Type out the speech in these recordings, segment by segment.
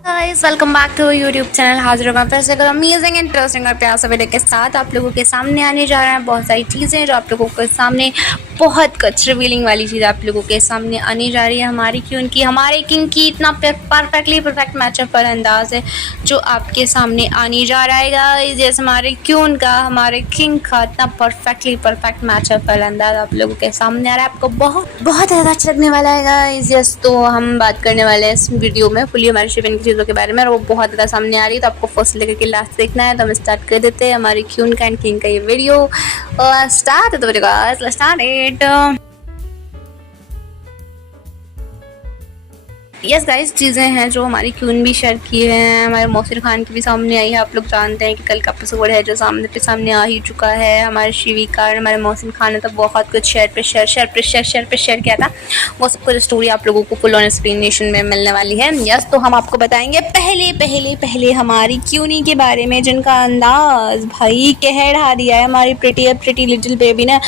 Guys welcome back to YouTube channel. हाजिर हो मैं फिर से अमेजिंग इंटरेस्टिंग और प्यार सा वीडियो के साथ आप लोगों के सामने आने जा रहा है। बहुत सारी चीज़ें जो आप लोगों के सामने, बहुत कुछ रिवीलिंग वाली चीज़ आप लोगों के सामने आने जा रही है। हमारी क्यून की, हमारे किंग की इतना परफेक्ट मैचअप वाला अंदाज है जो आपके सामने आने जा रहा है गाइस। जैसे हमारे क्यून का, हमारे किंग का इतना परफेक्ट मैचअप वाला अंदाज आप लोगों के सामने आ रहा है। आपको बहुत बहुत ज़्यादा अच्छा लगने वाला है गाइस। यस, तो हम बात करने वाले हैं इस वीडियो में फुली हमारे शिवन की चीज़ों के बारे में, और वो बहुत ज़्यादा सामने आ रही है। तो आपको फर्स्ट लेकर के लास्ट देखना है, तो हम स्टार्ट कर देते हैं हमारी क्यून का एंड किंग का ये वीडियो। स्टार्ट तो video start it. Yes guys, चीज़ें हैं जो हमारी क्यून भी शेयर की है, हमारे मोहसिन खान की भी सामने आई है। आप लोग जानते हैं कि कल का एपिसोड है जो सामने आ ही चुका है। हमारे शिवी का, हमारे मोहसिन खान ने तो बहुत कुछ शेयर पे शेयर किया था। वो सब कुछ स्टोरी आप लोगों को फुल ऑन एक्सप्लेनेशन में मिलने वाली है। यस, तो हम आपको बताएंगे पहले हमारी क्यूनी के बारे में, जिनका अंदाज भाई कहर ढा दिया है हमारी प्रिटी लिटिल बेबी ने।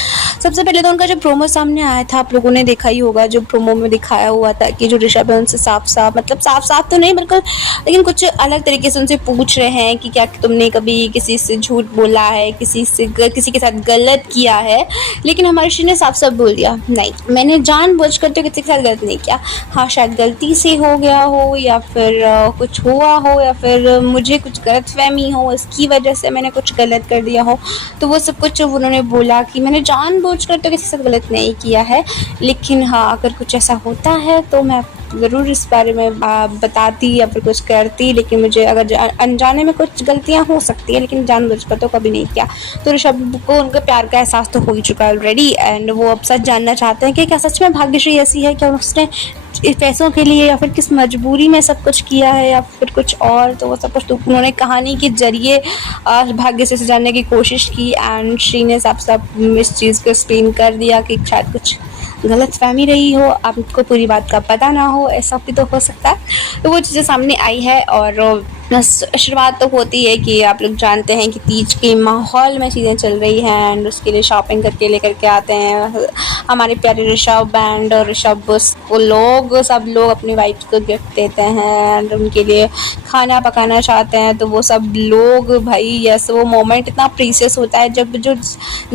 सबसे पहले तो उनका जो प्रोमो सामने आया था, आप लोगों ने देखा ही होगा, जो प्रोमो में दिखाया हुआ था कि जो ऋषभ है उनसे साफ तो नहीं बिल्कुल, लेकिन कुछ अलग तरीके से उनसे पूछ रहे हैं कि क्या तुमने कभी किसी से झूठ बोला है, किसी के साथ गलत किया है। लेकिन हमारे ऋषि ने साफ बोल दिया, नहीं, मैंने जानबूझकर तो किसी के साथ गलत नहीं किया। हाँ, शायद गलती से हो गया हो, या फिर कुछ हुआ हो, या फिर मुझे कुछ गलतफहमी हो, इसकी वजह से मैंने कुछ गलत कर दिया हो। तो वो सब कुछ उन्होंने बोला कि मैंने जानबूझकर तो किसी से गलत नहीं किया है, लेकिन हाँ, अगर कुछ ऐसा होता है तो मैं ज़रूर इस बारे में बताती या फिर कुछ करती, लेकिन मुझे अगर अनजाने में कुछ गलतियां हो सकती है, लेकिन जानबूझकर तो कभी नहीं किया। तो ऋषभ को उनके प्यार का एहसास तो हो ही चुका है ऑलरेडी, एंड वो अब सच जानना चाहते हैं कि क्या सच में भाग्यश्री ऐसी है, क्या उसने पैसों के लिए या फिर किस मजबूरी में सब कुछ किया है, या फिर कुछ और। तो वो सब कुछ तो उन्होंने कहानी के जरिए भाग्यश्री से जानने की कोशिश की, एंड श्री ने सब इस चीज़ को एक्सप्लेन कर दिया कि शायद कुछ गलतफहमी रही हो, आपको पूरी बात का पता ना हो, ऐसा भी तो हो सकता है। तो वो चीज़ें सामने आई है, और शुरुआत तो होती है कि आप लोग जानते हैं कि तीज के माहौल में चीज़ें चल रही हैं, एंड उसके लिए शॉपिंग करके लेकर के आते हैं हमारे प्यारे ऋषभ बैंड, और ऋषभ को सब लोग अपनी वाइफ को गिफ्ट देते हैं, एंड उनके लिए खाना पकाना चाहते हैं। तो वो सब लोग भाई, यस, वो मोमेंट इतना प्रीशियस होता है जब जो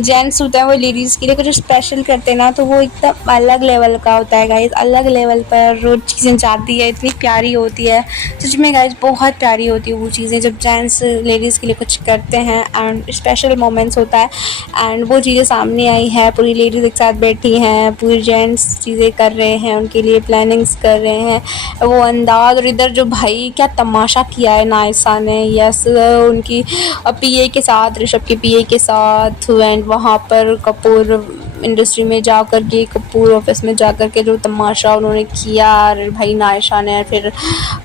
जेंट्स होता है वो लेडीज़ के लिए कुछ स्पेशल करते हैं ना, तो वो एकदम अलग लेवल का होता है गाइज। अलग लेवल पर वो चीज़ें जाती है, इतनी प्यारी होती है सच में गाइज, बहुत प्यारी होती है वो चीज़ें जब जेंट्स लेडीज़ के लिए कुछ करते हैं, एंड स्पेशल मोमेंट्स होता है। एंड वो चीज़ें सामने आई है, पूरी लेडीज़ एक साथ बैठी हैं, पूरी जेंट्स चीज़ें कर रहे हैं, उनके लिए प्लानिंग्स कर रहे हैं। वो अंदाज, और इधर जो भाई क्या तमाशा किया है नायसा ने, यस, उनकी पीए के साथ, ऋषभ के पीए के साथ, एंड वहाँ पर कपूर इंडस्ट्री में जा कर के, कपूर ऑफिस में जा कर के जो तमाशा उन्होंने किया भाई नायशा ने। फिर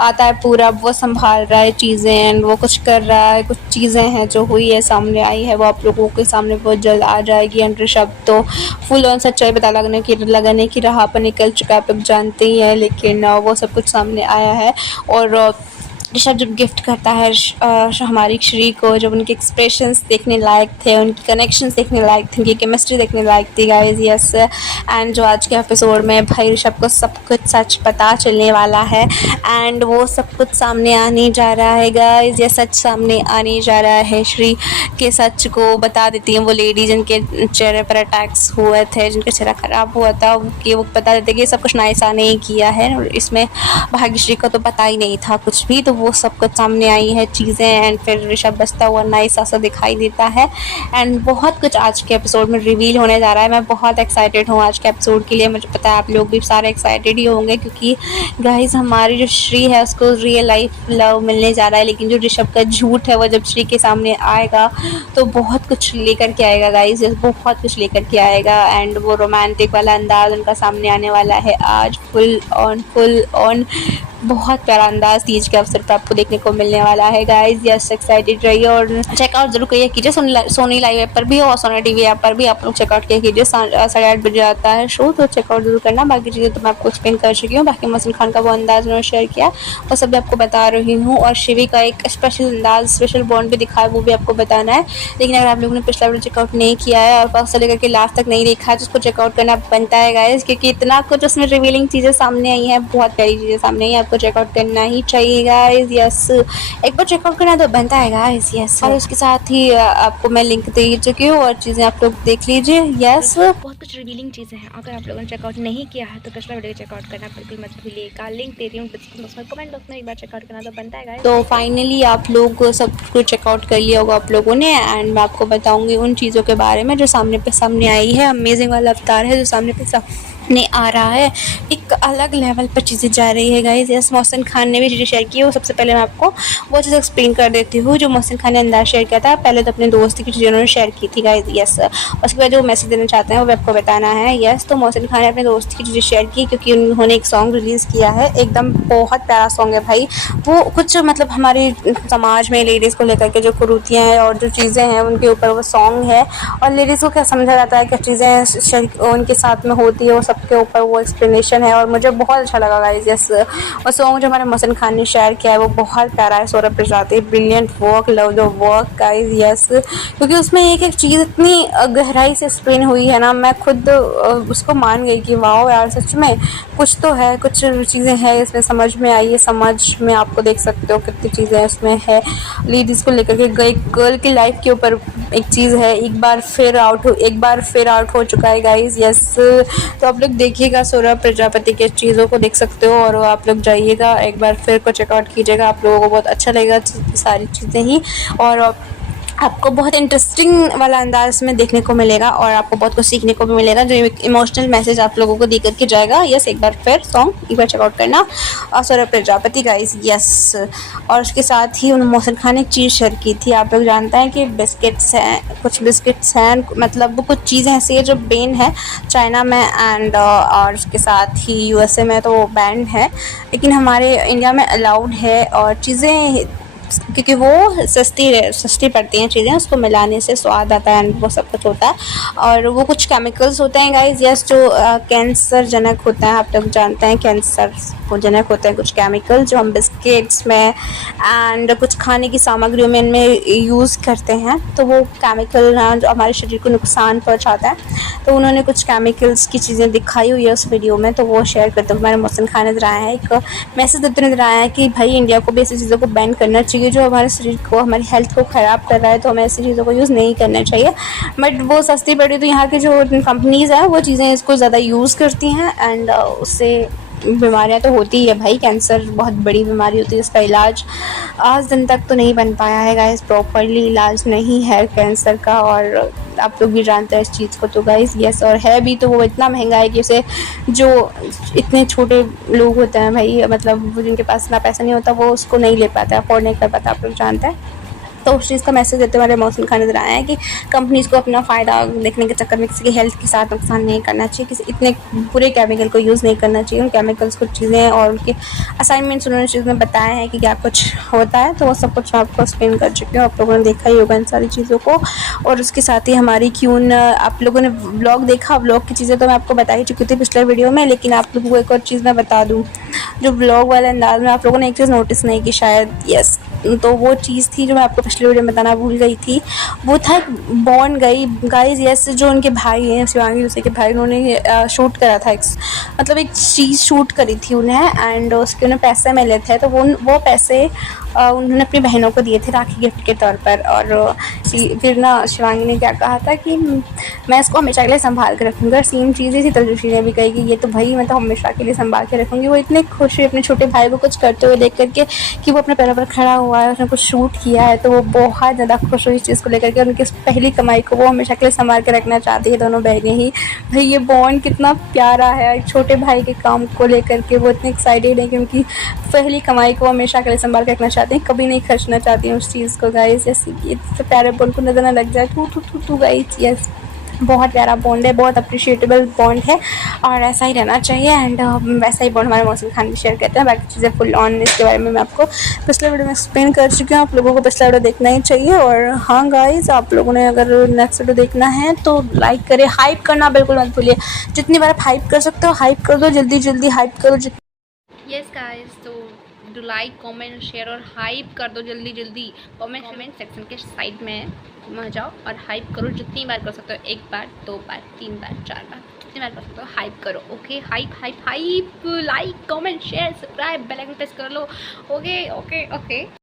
आता है पूरा वो संभाल रहा है चीज़ें, एंड वो कुछ कर रहा है, कुछ चीज़ें हैं जो हुई है सामने आई है, वो आप लोगों के सामने बहुत जल्द आ जाएगी। एंड ऋषभ तो फुल ऑन सच्चाई पता लगाने की राह पर निकल चुका है, आप लोग जानते ही हैं, लेकिन वो सब कुछ सामने आया है। और ऋषभ जब गिफ्ट करता है हमारी श्री को, जब उनके एक्सप्रेशंस देखने लायक थे, उनकी कनेक्शंस देखने लायक थे, उनकी केमिस्ट्री देखने लायक थी गाइस, यस। एंड जो आज के एपिसोड में भाई ऋषभ को सब कुछ सच पता चलने वाला है, एंड वो सब कुछ सामने आने जा रहा है गाइस। ये सच सामने आने जा रहा है, श्री के सच को बता देती हैं वो लेडी जिनके चेहरे पर अटैक्स हुए थे, जिनका चेहरा ख़राब हुआ था, कि वो बता देते कि सब कुछ नायसा ने ही किया है, और इसमें भाग्यश्री को तो पता ही नहीं था कुछ भी। तो वो सब कुछ सामने आई है चीज़ें, एंड फिर ऋषभ बचता हुआ नायसा सा दिखाई देता है, एंड बहुत कुछ आज के एपिसोड में रिवील होने जा रहा है। मैं बहुत एक्साइटेड हूँ आज के एपिसोड के लिए, मुझे पता है आप लोग भी सारे एक्साइटेड ही होंगे, क्योंकि गाइस हमारी जो श्री है उसको रियल लाइफ लव मिलने जा रहा है, लेकिन जो ऋषभ का झूठ है वो जब श्री के सामने आएगा तो बहुत कुछ लेकर के आएगा गाइस, बहुत कुछ लेकर के आएगा। एंड वो रोमांटिक वाला अंदाज उनका सामने आने वाला है आज, फुल ऑन बहुत प्यारा अंदाज तीज के अवसर पर आपको देखने को मिलने वाला है गाइस। यस, एक्साइटेड रहिए और चेकआउट जरूर कीजिए। सोनी लाइव ऐप पर भी और सोनी टीवी ऐप पर भी आप लोग चेकआउट कीजिए। 8:30 बजे आता है शो, तो चेकआउट जरूर करना। बाकी चीज़ें तो मैं आपको एक्सप्लेन कर चुकी हूँ। बाकी मोहसिन खान का वो अंदाज उन्होंने शेयर किया वो सब भी आपको बता रही हूँ, और शिवी का एक स्पेशल अंदाज, स्पेशल बॉन्ड भी दिखा है, वो भी आपको बताना है। लेकिन अगर आप लोगों ने पिछला वीडियो चेकआउट नहीं किया है और फर्स्ट से लेकर के लास्ट तक नहीं देखा है तो उसको चेकआउट करना बनता है गाइस, क्योंकि इतना कुछ उसमें रिवीलिंग चीज़ें सामने आई हैं, बहुत प्यारी चीज़ें सामने आई हैं। आपको आपको चेकआउट करना ही चाहिए गाइस। यस, एक बार चेकआउट करना तो बनता है गाइस। यस, और उसके साथ ही आपको मैं लिंक दे चुकी हूँ और चीज़ें आप लोग देख लीजिए। यस, बहुत कुछ रिवीलिंग चीज़ें हैं। अगर आप लोगों ने चेकआउट नहीं किया है तो पिछला वीडियो चेकआउट करना बिल्कुल मत भूलिएगा। लिंक दे रही हूँ डिस्क्रिप्शन बॉक्स में, कमेंट बॉक्स में एक बार चेकआउट करना तो बनता है गाइस। तो फाइनली आप लोग सब कुछ चेकआउट कर लिया होगा आप लोगों ने, एंड मैं आपको बताऊंगी उन चीज़ों के बारे में जो सामने आई है। अमेजिंग वाला अवतार है जो सामने आ रहा है। एक अलग लेवल पर चीज़ें जा रही है गाइस। यस, मोहसिन खान ने भी चीज़ें शेयर की है। वो सबसे पहले मैं आपको वो चीज़ एक्सप्लेन कर देती हूँ जो मोहसिन खान ने अंदाज शेयर किया था। पहले तो अपने दोस्त की चीज़ें उन्होंने शेयर की थी गाइस। यस, उसके बाद जो मैसेज देना चाहते हैं वो आपको बताना है। यस, तो मोहसिन खान ने अपने दोस्त की चीज़ें शेयर की क्योंकि उन्होंने एक सॉन्ग रिलीज़ किया है। एकदम बहुत प्यारा सॉन्ग है भाई। वो कुछ मतलब हमारे समाज में लेडीज़ को लेकर के जो कुरीतियाँ हैं और जो चीज़ें हैं उनके ऊपर वो सॉन्ग है, और लेडीज़ को क्या समझा जाता है, क्या चीज़ें उनके साथ में होती है, वो सबके ऊपर वो एक्सप्लेनेशन है और मुझे बहुत अच्छा लगा गाइस। यस, और सॉन्ग जो हमारे मोहसिन खान ने शेयर किया है वो बहुत प्यारा है। Saurabh Prajapati, brilliant work, love the work guys. Yes, क्योंकि उसमें एक एक चीज़ इतनी गहराई से एक्सप्लेन हुई है ना, मैं खुद उसको मान गई कि वाह यार सच में कुछ तो है, कुछ चीज़ें हैं इसमें समझ में आई है। समझ में आपको देख सकते हो कितनी चीज़ें इसमें है लेडीज़ को लेकर के। एक गर्ल की लाइफ के ऊपर एक चीज़ है, एक बार फिर आउट हो चुका है गाइस। यस, तो आप लोग देखिएगा, सौरभ प्रजापति के चीज़ों को देख सकते हो और आप लोग जाइएगा एक बार फिर को चेकआउट कीजिएगा। आप लोगों को बहुत अच्छा लगेगा सारी चीज़ें ही, और आपको बहुत इंटरेस्टिंग वाला अंदाज में देखने को मिलेगा और आपको बहुत कुछ सीखने को भी मिलेगा जो इमोशनल मैसेज आप लोगों को दे करके जाएगा। यस, एक बार फिर सॉन्ग एक बार चेकआउट करना, और सौरभ प्रजापति गाइस। यस, और उसके साथ ही उन्होंने मोहसिन खान ने एक चीज़ शेयर की थी। आप लोग जानते हैं कि कुछ बिस्किट्स हैं, मतलब वो कुछ चीज़ें ऐसी है जो बैन है चाइना में, एंड और उसके साथ ही यूएसए में तो बैंड है, लेकिन हमारे इंडिया में अलाउड है। और चीज़ें क्योंकि वो सस्ती पड़ती हैं चीज़ें, उसको मिलाने से स्वाद आता है, वो सब कुछ होता है, और वो कुछ केमिकल्स होते हैं गाइस। यस, जो कैंसर जनक होता है, आप लोग जानते हैं कैंसर जनक होते हैं कुछ केमिकल जो हम बिस्किट्स में एंड कुछ खाने की सामग्रियों में इनमें यूज़ करते हैं, तो वो केमिकल ना जो हमारे शरीर को नुकसान पहुंचाता है। तो उन्होंने कुछ केमिकल्स की चीज़ें दिखाई हुई है उस वीडियो में, तो वो शेयर करते हुए हमारे मोहसिन खान नजर आया है, एक मैसेज देते नजर आया है कि भाई इंडिया को भी ऐसी चीज़ों को बैन करना चाहिए जो हमारे शरीर को, हमारी हेल्थ को ख़राब कर रहा है, तो हमें ऐसी चीज़ों को यूज़ नहीं करना चाहिए। बट वो सस्ती पड़ी तो यहाँ की जो कंपनीज़ हैं वो चीज़ें इसको ज़्यादा यूज़ करती हैं, एंड उससे बीमारियाँ तो होती ही है भाई। कैंसर बहुत बड़ी बीमारी होती है, इसका इलाज आज दिन तक तो नहीं बन पाया है गाइस, प्रॉपरली इलाज नहीं है कैंसर का, और आप लोग भी जानते हैं इस चीज़ को तो गाइस। यस, और है भी तो वो इतना महंगा है कि उसे जो इतने छोटे लोग होते हैं भाई, मतलब जिनके पास इतना पैसा नहीं होता वो उसको नहीं ले पाता, अफोर्ड नहीं कर पाता, आप लोग जानते हैं। तो उस चीज़ का मैसेज देते हुए मोहसिन खान नजर आया है कि कंपनीज़ को अपना फ़ायदा देखने के चक्कर में किसी की हेल्थ के साथ नुकसान नहीं करना चाहिए, किसी इतने बुरे केमिकल को यूज़ नहीं करना चाहिए। उन केमिकल्स कुछ चीज़ें और उनके असाइनमेंट्स उन्होंने चीज़ में बताया है कि क्या कुछ होता है, तो वो सब कुछ मैं आपको एक्सप्लेन कर चुकी हूँ, आप लोगों ने देखा ही होगा इन सारी चीज़ों को। और उसके साथ ही हमारी क्यों आप लोगों ने व्लॉग देखा, व्लॉग की चीज़ें तो मैं आपको बता ही चुकी थी पिछले वीडियो में, लेकिन आप लोगों को एक और चीज़ मैं बता दूँ, जो व्लॉग वाले अंदाज में आप लोगों ने एक चीज़ नोटिस नहीं की शायद। यस, तो वो चीज़ थी जो मैं आपको पिछले वीडियो में बताना भूल गई थी, वो था बॉन्ड गाइस। यस, जो उनके भाई हैं शिवांगी दूसरे के भाई, उन्होंने शूट करा था, मतलब एक चीज़ शूट करी थी उन्हें, एंड उसके उन्हें पैसे मिले थे, तो वो पैसे उन्होंने अपनी बहनों को दिए थे राखी गिफ्ट के तौर पर। और फिर ना शिवांगी ने क्या कहा था कि मैं इसको हमेशा के लिए संभाल के रखूँगा। सेम चीज़ ही थी तनुश्री ने भी कही कि ये तो भाई मैं तो हमेशा के लिए संभाल के रखूँगी। वो इतने खुश हुए अपने छोटे भाई को कुछ करते हुए देख करके कि वो अपने पैरों पर खड़ा हुआ है, उसने कुछ शूट किया है, तो वो बहुत ज़्यादा खुश हुई इस चीज़ को लेकर के। उनकी पहली कमाई को वो हमेशा के लिए संभाल के रखना चाहती है, दोनों बहनें ही। भाई ये बॉन्ड कितना प्यारा है, छोटे भाई के काम को लेकर के वो इतने एक्साइटेड है कि उनकी पहली कमाई को हमेशा के लिए संभाल के रखना चाहती हैं, कभी नहीं खर्चना चाहती हैं उस चीज़ को गाइस। जैसे कि इतने प्यारे बॉन्ड को नजर ना लग जाए तू गाइस। यस, बहुत प्यारा बॉन्ड है, बहुत अप्रिशिएटेबल बॉन्ड है, और ऐसा ही रहना चाहिए। एंड वैसा ही बॉन्ड हमारे मोहसिन खान भी शेयर करते हैं। बाकी चीज़ें फुल ऑन इसके बारे में मैं आपको पिछले वीडियो में एक्सप्लेन कर चुकी हूँ, आप लोगों को पिछला वीडियो देखना ही चाहिए। और हाँ गाइस, आप लोगों ने अगर नेक्स्ट वीडियो देखना है तो लाइक करें, हाइप करना बिल्कुल मत भूलिए, जितनी बार आप हाइप कर सकते हो हाइप कर दो, जल्दी हाइप करो। यस गाइस, तो डू लाइक, कमेंट, शेयर और हाइप कर दो जल्दी। कमेंट सेक्शन के साइड में जाओ और हाइप करो जितनी बार कर सकते हो, 1 बार 2 बार 3 बार 4 बार। जितनी बार कर सकते हो हाइप करो, okay, hype hype hype, like comment share subscribe bell icon press कर लो, ओके ओके ओके।